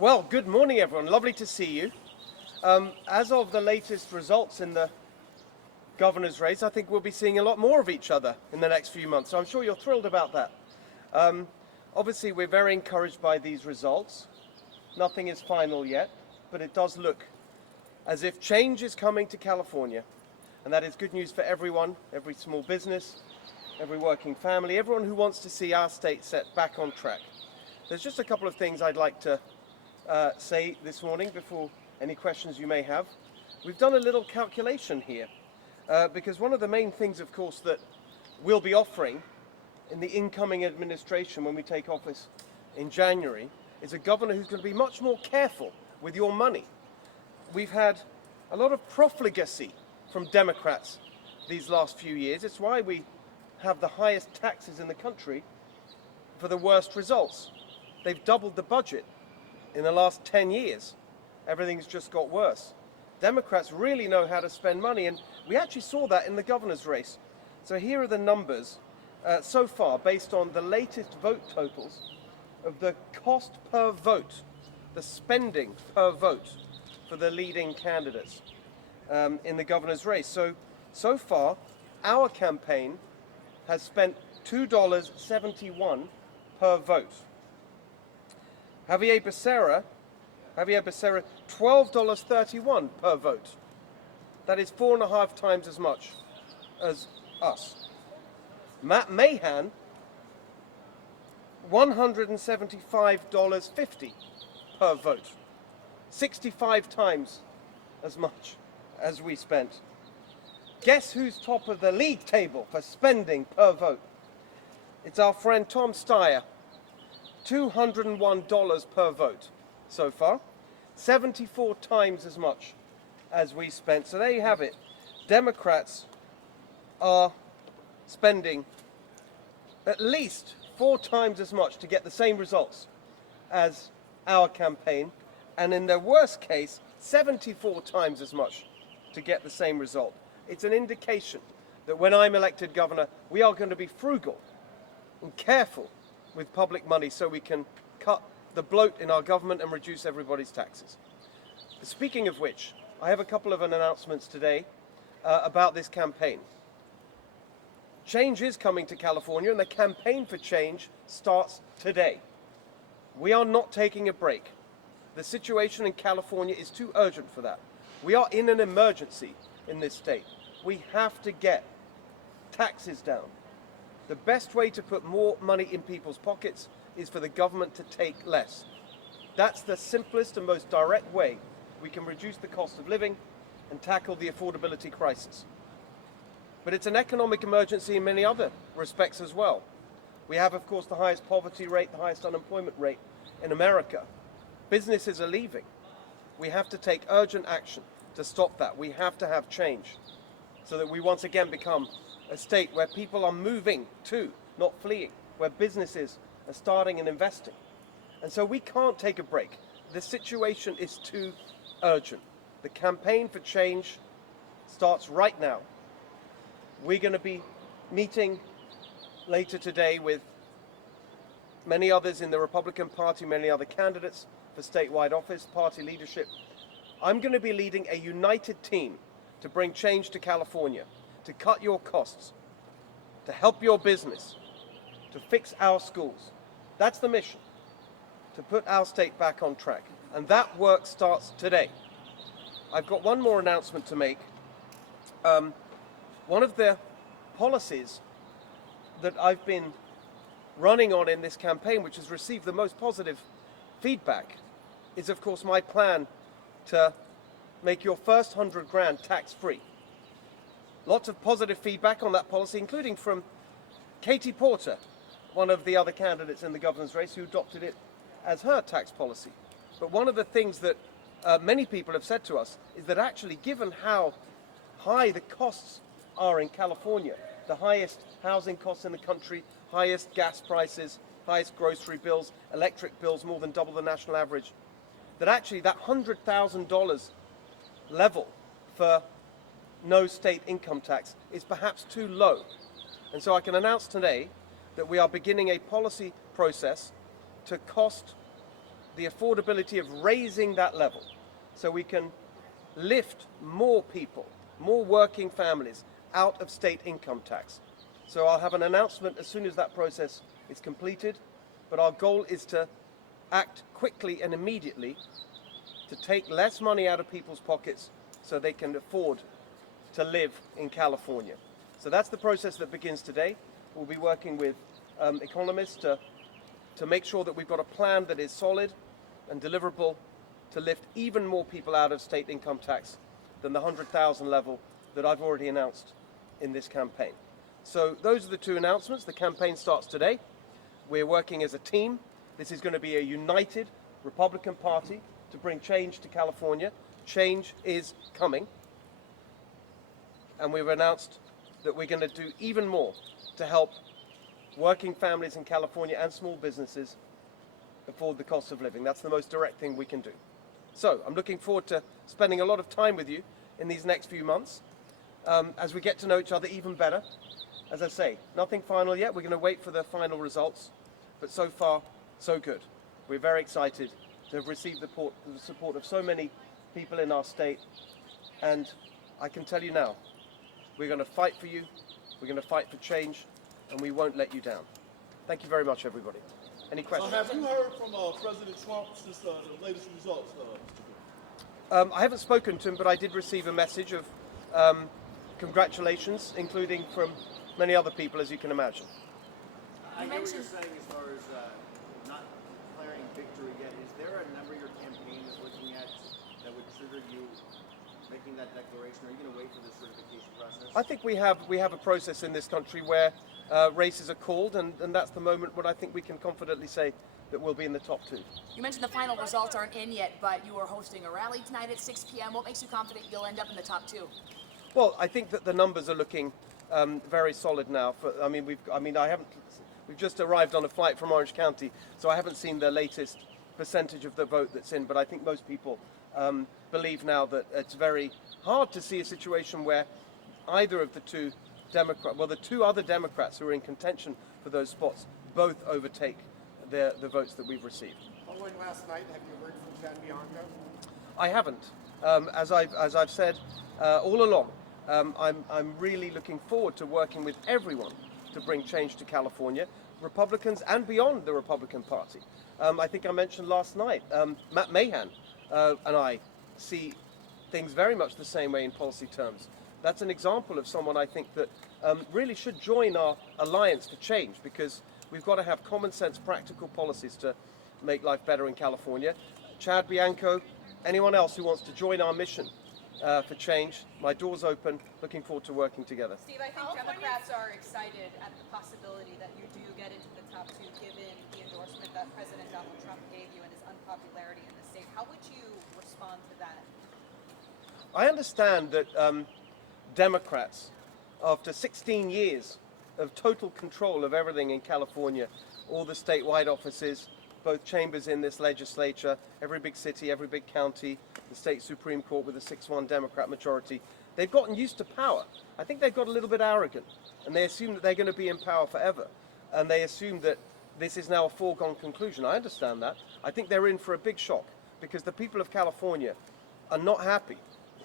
Well, good morning, everyone. Lovely to see you. As of the latest results in the governor's race, I think we'll be seeing a lot more of each other in the next few months. So I'm sure you're thrilled about that. Obviously, we're very encouraged by these results. Nothing is final yet, but it does look as if change is coming to California. And that is good news for everyone, every small business, every working family, everyone who wants to see our state set back on track. There's just a couple of things I'd like to say this morning before any questions you may have. We've done a little calculation here because one of the main things, of course, that we'll be offering in the incoming administration when we take office in January is a governor who's going to be much more careful with your money. We've had a lot of profligacy from Democrats these last few years. It's why we have the highest taxes in the country for the worst results. They've doubled the budget in the last 10 years. Everything's just got worse. Democrats really know how to spend money, and we actually saw that in the governor's race. So here are the numbers so far based on the latest vote totals of the cost per vote, the spending per vote for the leading candidates in the governor's race. So far, our campaign has spent $2.71 per vote. Javier Becerra, $12.31 per vote. That is 4.5 times as much as us. Matt Mahan, $175.50 per vote. 65 times as much as we spent. Guess who's top of the league table for spending per vote? It's our friend Tom Steyer. $201 per vote so far, 74 times as much as we spent. So there you have it. Democrats are spending at least 4 times as much to get the same results as our campaign, and in the worst case, 74 times as much to get the same result. It's an indication that when I'm elected governor, we are going to be frugal and careful with public money so we can cut the bloat in our government and reduce everybody's taxes. Speaking of which, I have a couple of announcements today about this campaign. Change is coming to California, and the campaign for change starts today. We are not taking a break. The situation in California is too urgent for that. We are in an emergency in this state. We have to get taxes down. The best way to put more money in people's pockets is for the government to take less. That's the simplest and most direct way we can reduce the cost of living and tackle the affordability crisis. But it's an economic emergency in many other respects as well. We have, of course, the highest poverty rate, the highest unemployment rate in America. Businesses are leaving. We have to take urgent action to stop that. We have to have change so that we once again become a state where people are moving to, not fleeing, where businesses are starting and investing. And so we can't take a break. The situation is too urgent. The campaign for change starts right now. We're going to be meeting later today with many others in the Republican Party, many other candidates for statewide office, party leadership. I'm going to be leading a united team to bring change to California, to cut your costs, to help your business, to fix our schools. That's the mission, to put our state back on track. And that work starts today. I've got one more announcement to make. One of the policies that I've been running on in this campaign, which has received the most positive feedback, is of course my plan to make your first $100,000 tax-free. Lots of positive feedback on that policy, including from Katie Porter, one of the other candidates in the governor's race who adopted it as her tax policy. But one of the things that many people have said to us is that actually, given how high the costs are in California, the highest housing costs in the country, highest gas prices, highest grocery bills, electric bills, more than double the national average, that actually that $100,000 level for no state income tax is perhaps too low. And so I can announce today that we are beginning a policy process to cost the affordability of raising that level so we can lift more people, more working families out of state income tax. So I'll have an announcement as soon as that process is completed, but our goal is to act quickly and immediately to take less money out of people's pockets so they can afford to live in California. So that's the process that begins today. We'll be working with economists to make sure that we've got a plan that is solid and deliverable to lift even more people out of state income tax than the 100,000 level that I've already announced in this campaign. So those are the two announcements. The campaign starts today. We're working as a team. This is going to be a united Republican Party to bring change to California. Change is coming. And we've announced that we're going to do even more to help working families in California and small businesses afford the cost of living. That's the most direct thing we can do. So I'm looking forward to spending a lot of time with you in these next few months as we get to know each other even better. As I say, nothing final yet. We're going to wait for the final results. But so far, so good. We're very excited to have received the support of so many people in our state. And I can tell you now, we're going to fight for you. We're going to fight for change. And we won't let you down. Thank you very much, everybody. Any questions? So have you heard from President Trump since the latest results, Mr. Goodman? I haven't spoken to him, but I did receive a message of congratulations, including from many other people, as you can imagine. I hear what you're saying as far as not declaring victory yet. Is there a number your campaign is looking at that would trigger you making that declaration? Are you going to wait for the certification process? I think we have a process in this country where races are called, and that's the moment when I think we can confidently say that we'll be in the top two. You mentioned the final results aren't in yet, but you are hosting a rally tonight at 6 p.m. What makes you confident you'll end up in the top two? Well, I think that the numbers are looking very solid now. We've just arrived on a flight from Orange County, so I haven't seen the latest percentage of the vote that's in, but I think most people believe now that it's very hard to see a situation where either of the two the two other Democrats who are in contention for those spots both overtake the votes that we've received. Following last night, have you heard from Chad Bianco? I haven't. As I've said all along, I'm really looking forward to working with everyone to bring change to California, Republicans and beyond the Republican Party. I think I mentioned last night, Matt Mahan and I see things very much the same way in policy terms. That's an example of someone I think that really should join our alliance for change, because we've got to have common sense, practical policies to make life better in California. Chad Bianco, anyone else who wants to join our mission for change, my door's open, looking forward to working together. Steve, I think Democrats are excited at the possibility that you do get into the top two given the endorsement that President Donald Trump gave you and his unpopularity in the state. How would you respond to that? I understand that Democrats, after 16 years of total control of everything in California, all the statewide offices, both chambers in this legislature, every big city, every big county, the state Supreme Court with a 6-1 Democrat majority, they've gotten used to power. I think they've got a little bit arrogant, and they assume that they're going to be in power forever, and they assume that this is now a foregone conclusion. I understand that. I think they're in for a big shock, because the people of California are not happy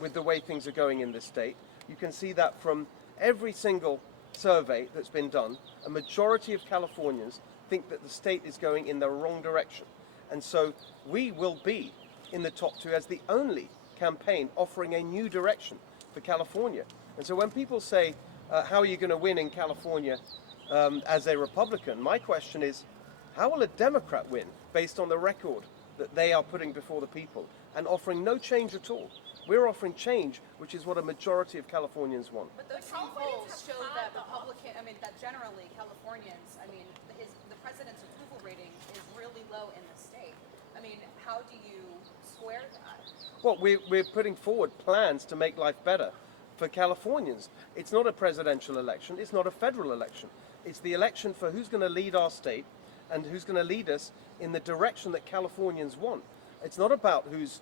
with the way things are going in this state. You can see that from every single survey that's been done. A majority of Californians think that the state is going in the wrong direction. And so we will be in the top two as the only campaign offering a new direction for California. And so when people say, how are you going to win in California as a Republican? My question is, how will a Democrat win based on the record that they are putting before the people and offering no change at all? We're offering change, which is what a majority of Californians want. But those same polls show that that generally Californians, the president's approval rating is really low in the state. How do you square that? Well, we're putting forward plans to make life better for Californians. It's not a presidential election. It's not a federal election. It's the election for who's going to lead our state and who's going to lead us in the direction that Californians want. It's not about who's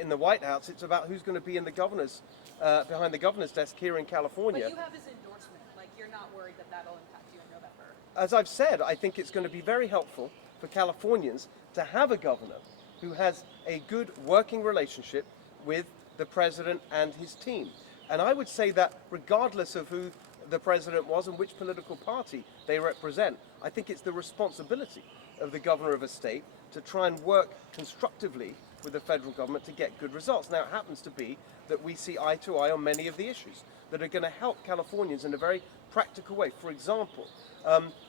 in the White House. It's about who's going to be in the governor's behind the governor's desk here in California. But you have his endorsement. You're not worried that that'll impact you in November. As I've said, I think it's going to be very helpful for Californians to have a governor who has a good working relationship with the president and his team. And I would say that regardless of who the president was and which political party they represent, I think it's the responsibility of the governor of a state to try and work constructively with the federal government to get good results. Now, it happens to be that we see eye to eye on many of the issues that are going to help Californians in a very practical way. For example,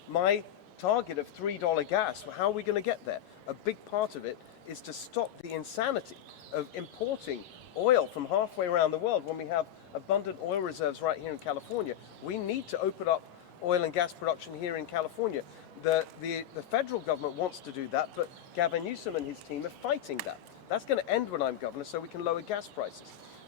my target of $3 gas, how are we going to get there? A big part of it is to stop the insanity of importing oil from halfway around the world when we have abundant oil reserves right here in California. We need to open up oil and gas production here in California. The federal government wants to do that, but Gavin Newsom and his team are fighting that. That's going to end when I'm governor so we can lower gas prices.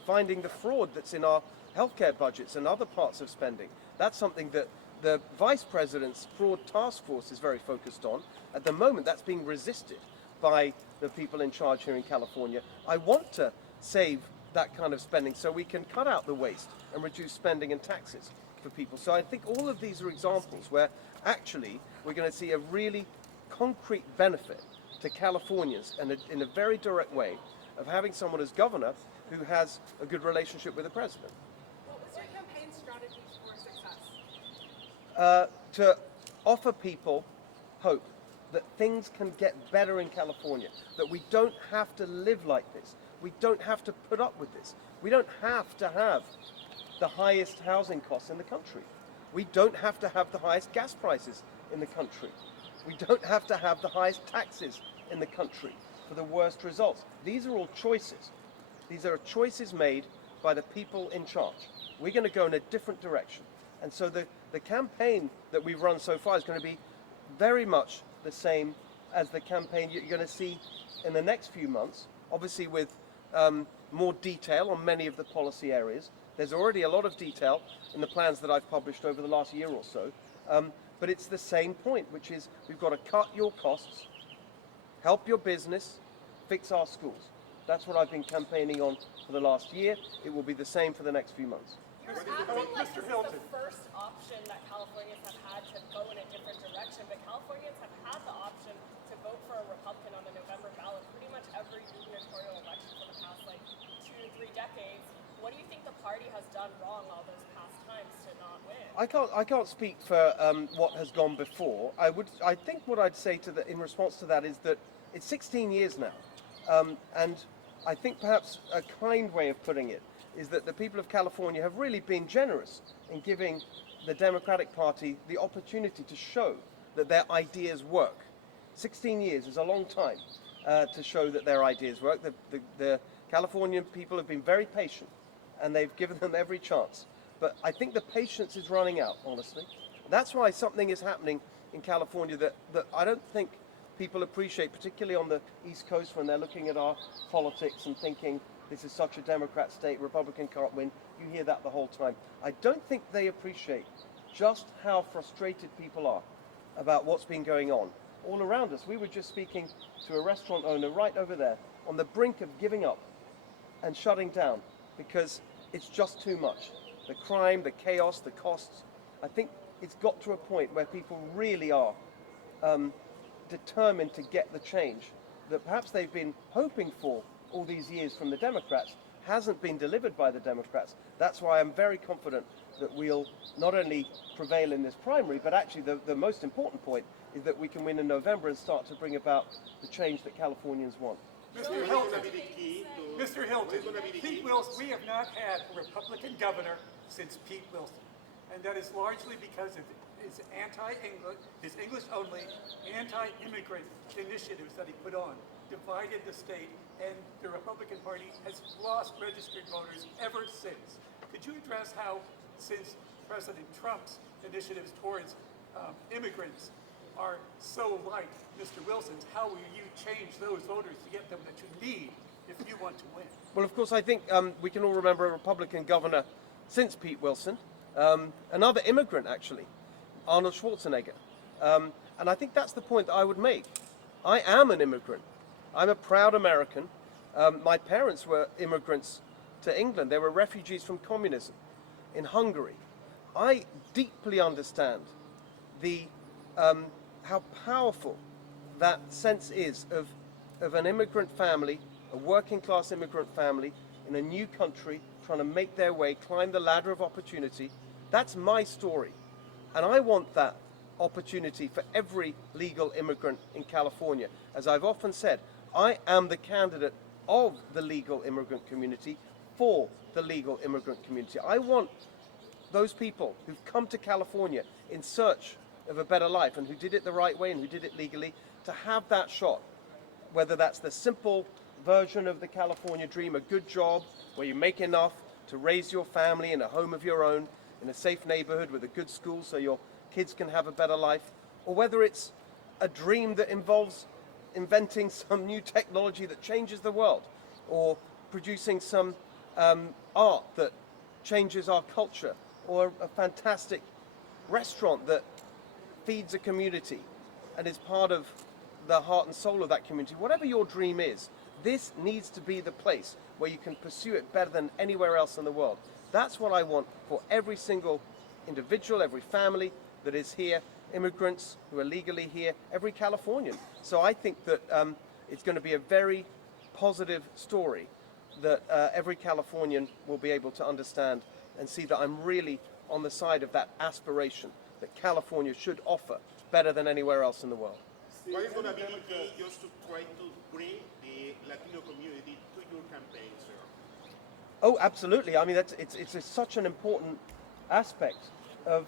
Finding the fraud that's in our healthcare budgets and other parts of spending, that's something that the Vice President's fraud task force is very focused on. At the moment, that's being resisted by the people in charge here in California. I want to save that kind of spending so we can cut out the waste and reduce spending and taxes for people. So I think all of these are examples where actually we're going to see a really concrete benefit to Californians and in a very direct way of having someone as governor who has a good relationship with the president. What was your campaign strategies for success? To offer people hope that things can get better in California, that we don't have to live like this. We don't have to put up with this. We don't have to have the highest housing costs in the country. We don't have to have the highest gas prices in the country. We don't have to have the highest taxes in the country for the worst results. These are all choices. These are choices made by the people in charge. We're going to go in a different direction. And so the campaign that we've run so far is going to be very much the same as the campaign you're going to see in the next few months, obviously with more detail on many of the policy areas. There's already a lot of detail in the plans that I've published over the last year or so, but it's the same point, which is we've got to cut your costs, help your business, fix our schools. That's what I've been campaigning on for the last year. It will be the same for the next few months. You're acting like this is the first option that Californians have had to go in a different direction, but Californians have had the option to vote for a Republican on the November ballot pretty much every gubernatorial election for the past 2 to 3 decades. What do you think the party has done wrong all those past times to not win? I can't speak for what has gone before. I think what I'd say in response to that is that it's 16 years now, and I think perhaps a kind way of putting it is that the people of California have really been generous in giving the Democratic Party the opportunity to show that their ideas work. 16 years is a long time to show that their ideas work. The Californian people have been very patient and they've given them every chance. But I think the patience is running out, honestly. That's why something is happening in California that I don't think people appreciate, particularly on the East Coast when they're looking at our politics and thinking, this is such a Democrat state, Republican can't win. You hear that the whole time. I don't think they appreciate just how frustrated people are about what's been going on all around us. We were just speaking to a restaurant owner right over there on the brink of giving up and shutting down because it's just too much. The crime, the chaos, the costs. I think it's got to a point where people really are determined to get the change that perhaps they've been hoping for all these years from the Democrats, hasn't been delivered by the Democrats. That's why I'm very confident that we'll not only prevail in this primary, but actually the most important point is that we can win in November and start to bring about the change that Californians want. Mr. Hilton, Pete Wilson, we have not had a Republican governor since Pete Wilson. And that is largely because of his anti-English, his English-only, anti-immigrant initiatives that he put on, divided the state, and the Republican Party has lost registered voters ever since. Could you address how, since President Trump's initiatives towards immigrants are so like Mr. Wilson's, how will you change those voters to get them that you need if you want to win? Well, of course, I think we can all remember a Republican governor since Pete Wilson, another immigrant, actually, Arnold Schwarzenegger. And I think that's the point that I would make. I am an immigrant. I'm a proud American. My parents were immigrants to England. They were refugees from communism in Hungary. I deeply understand how powerful that sense is of an immigrant family, a working class immigrant family in a new country trying to make their way, climb the ladder of opportunity. That's my story. And I want that opportunity for every legal immigrant in California. As I've often said, I am the candidate of the legal immigrant community for the legal immigrant community. I want those people who've come to California in search of a better life and who did it the right way and who did it legally to have that shot, whether that's the simple version of the California dream, a good job where you make enough to raise your family in a home of your own, in a safe neighborhood with a good school so your kids can have a better life, or whether it's a dream that involves inventing some new technology that changes the world, or producing some art that changes our culture, or a fantastic restaurant that feeds a community and is part of the heart and soul of that community. Whatever your dream is, this needs to be the place where you can pursue it better than anywhere else in the world. That's what I want for every single individual, every family that is here, immigrants who are legally here, every Californian. So I think that it's going to be a very positive story that every Californian will be able to understand and see that I'm really on the side of that aspiration that California should offer better than anywhere else in the world. What is going to be the key just to try to bring the Latino community to your campaign, sir? Oh, absolutely. I mean, it's such an important aspect of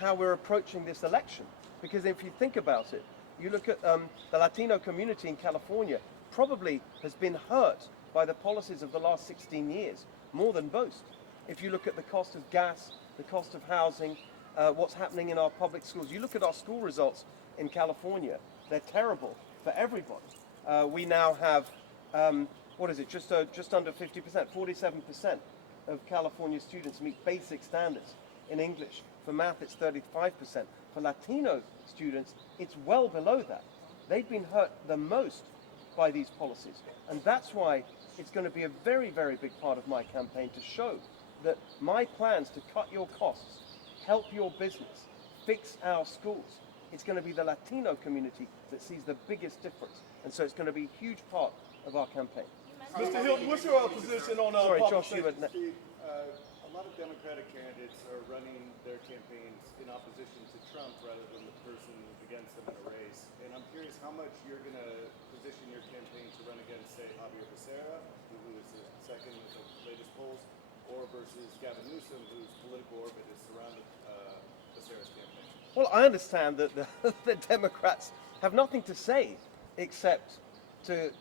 how we're approaching this election. Because if you think about it, you look at the Latino community in California probably has been hurt by the policies of the last 16 years, more than most. If you look at the cost of gas, the cost of housing, what's happening in our public schools. You look at our school results in California, they're terrible for everybody. We now have, just under 50%, 47% of California students meet basic standards in English. For math, it's 35%. For Latino students, it's well below that. They've been hurt the most by these policies. And that's why it's going to be a very, very big part of my campaign to show that my plans to cut your costs, help your business, fix our schools, it's going to be the Latino community that sees the biggest difference. And so it's going to be a huge part of our campaign. Mr. Hilton, what's your position on Sorry, public Josh, you safety? were Steve, a lot of Democratic candidates are running their campaigns in opposition to Trump rather than the person who's against them in a race. And I'm curious how much you're going to position your campaign to run against, say, Javier Becerra, who is the second of the latest polls, or versus Gavin Newsom, whose political orbit is surrounded Becerra's campaign. Well, I understand that the Democrats have nothing to say except to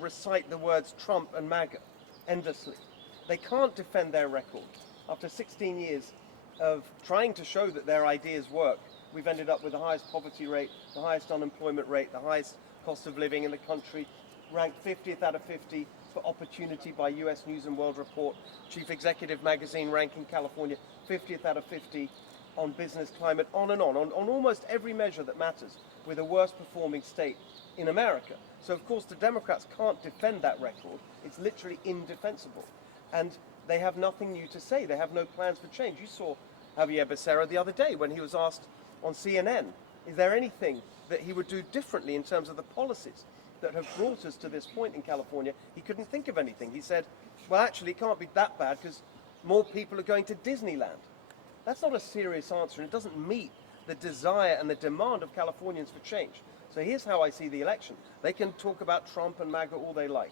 recite the words Trump and MAGA endlessly. They can't defend their record. After 16 years of trying to show that their ideas work, we've ended up with the highest poverty rate, the highest unemployment rate, the highest cost of living in the country, ranked 50th out of 50 for opportunity by US News and World Report, Chief Executive Magazine ranking California 50th out of 50 on business climate, on almost every measure that matters. We're the worst performing state in America. So of course the Democrats can't defend that record. It's literally indefensible. And they have nothing new to say. They have no plans for change. You saw Javier Becerra the other day when he was asked on CNN, is there anything that he would do differently in terms of the policies that have brought us to this point in California? He couldn't think of anything. He said, well, actually, it can't be that bad because more people are going to Disneyland. That's not a serious answer, and it doesn't meet the desire and the demand of Californians for change. So here's how I see the election. They can talk about Trump and MAGA all they like.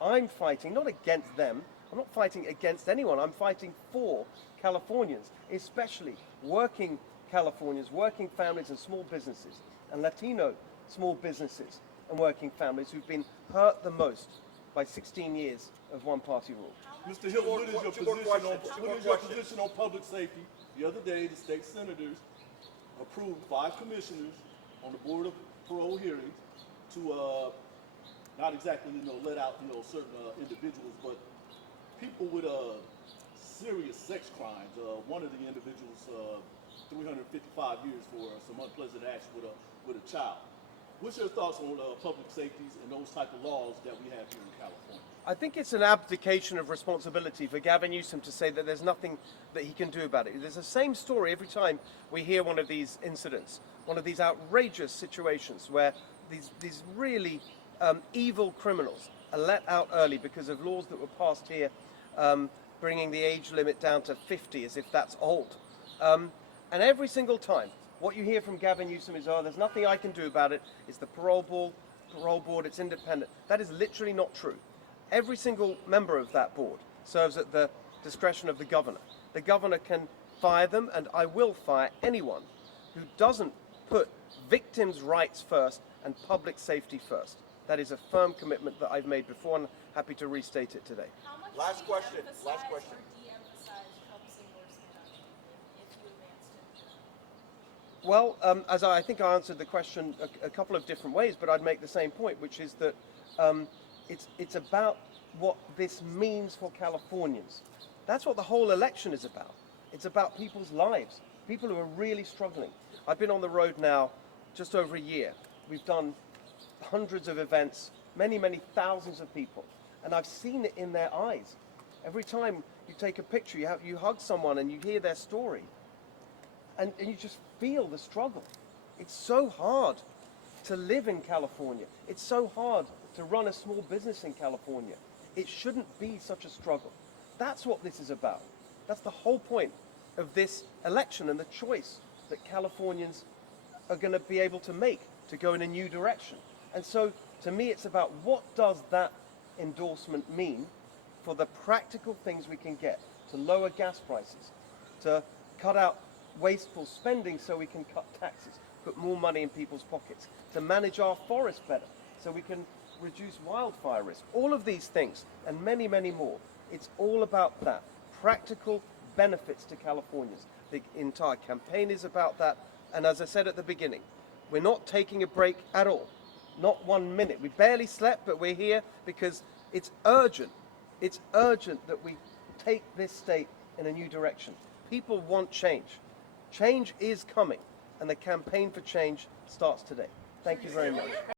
I'm fighting not against them. I'm not fighting against anyone. I'm fighting for Californians, especially working Californians, working families and small businesses, and Latino small businesses and working families who've been hurt the most by 16 years of one-party rule. Mr. Hilton, what is your position on public safety? The other day, the state senators approved 5 commissioners on the Board of Parole hearings to not exactly, let out, certain individuals, but people with serious sex crimes. One of the individuals, 355 years for some unpleasant acts with a child. What's your thoughts on public safeties and those type of laws that we have here in California? I think it's an abdication of responsibility for Gavin Newsom to say that there's nothing that he can do about it. There's the same story every time we hear one of these incidents, one of these outrageous situations where these really evil criminals are let out early because of laws that were passed here, bringing the age limit down to 50 as if that's old. And every single time, what you hear from Gavin Newsom is, oh, there's nothing I can do about it. It's the parole board, it's independent. That is literally not true. Every single member of that board serves at the discretion of the governor. The governor can fire them, and I will fire anyone who doesn't put victims' rights first and public safety first. That is a firm commitment that I've made before, and happy to restate it today. How much Last do you question, emphasize last question. or de-emphasize Trump's endorsement action if you advanced it? Well, as I think I answered the question a couple of different ways, but I'd make the same point, which is that it's about what this means for Californians. That's what the whole election is about. It's about people's lives, people who are really struggling. I've been on the road now just over a year. We've done hundreds of events, many, many thousands of people, and I've seen it in their eyes. Every time you take a picture, you hug someone and you hear their story, and you just feel the struggle. It's so hard to live in California. It's so hard to run a small business in California. It shouldn't be such a struggle. That's what this is about. That's the whole point of this election and the choice that Californians are going to be able to make to go in a new direction. And so, to me, it's about what does that endorsement mean for the practical things we can get to lower gas prices, to cut out wasteful spending so we can cut taxes, put more money in people's pockets, to manage our forests better so we can reduce wildfire risk. All of these things and many, many more. It's all about that. Practical benefits to Californians. The entire campaign is about that. And as I said at the beginning, we're not taking a break at all. Not 1 minute. We barely slept, but we're here because it's urgent. It's urgent that we take this state in a new direction. People want change. Change is coming, and the campaign for change starts today. Thank you very much.